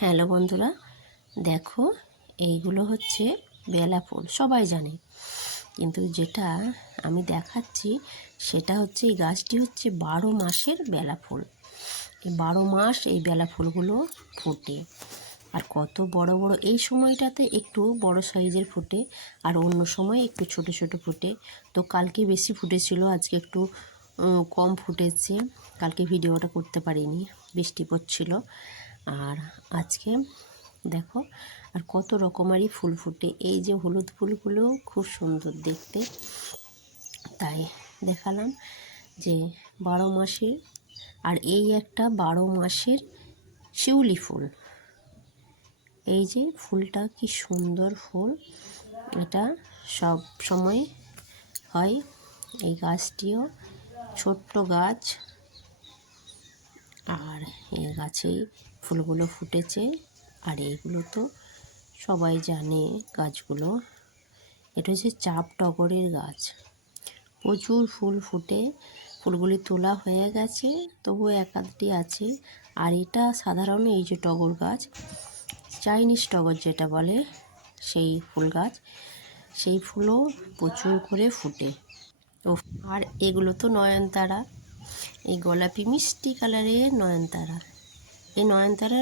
Hello বন্ধুরা, দেখো এইগুলো হচ্ছে বেলা ফুল, সবাই জানে। কিন্তু যেটা আমি দেখাচ্ছি সেটা হচ্ছে এই গাছটি হচ্ছে 12 মাসের বেলা ফুল। এই 12 মাস এই বেলা ফুলগুলো ফোটে। আর কত বড় বড়, এই সময়টাতে একটু বড় সাইজের ফোটে, আর অন্য সময় একটু ছোট ছোট ফোটে। তো কালকে বেশি ফুটেছিল, আজকে একটু কম ফুটেছে। কালকে ভিডিওটা করতে পারিনি, বৃষ্টি পড়ছিল। আর আজকে দেখো, আর কত রকমারই ফুল ফুটে। এই যে হলুদ ফুলগুলো খুব সুন্দর দেখতে, তাই দেখালাম যে 12 মাসের। আর এই একটা 12 মাসের শিউলি ফুল। এই যে ফুলটা কি সুন্দর ফুল, এটা সব সময় হয়। এই গাছটিও ছোট্ট গাছ, আর এই গাছেই ফুলগুলো ফুটেছে। আর এইগুলো তো সবাই জানে গাছগুলো। এটা হচ্ছে চাপ টগরের গাছ, প্রচুর ফুল ফুটে। ফুলগুলি তোলা হয়ে গেছে, তবুও এক আধটি আছে। আর এটা সাধারণ এই যে টগর গাছ, চাইনিজ টগর যেটা বলে, সেই ফুল গাছ, সেই ফুলও প্রচুর করে ফুটে। আর এগুলো তো নয়নতারা, এই গোলাপি মিষ্টি কালারের নয়নতারা। এই নয়নতারার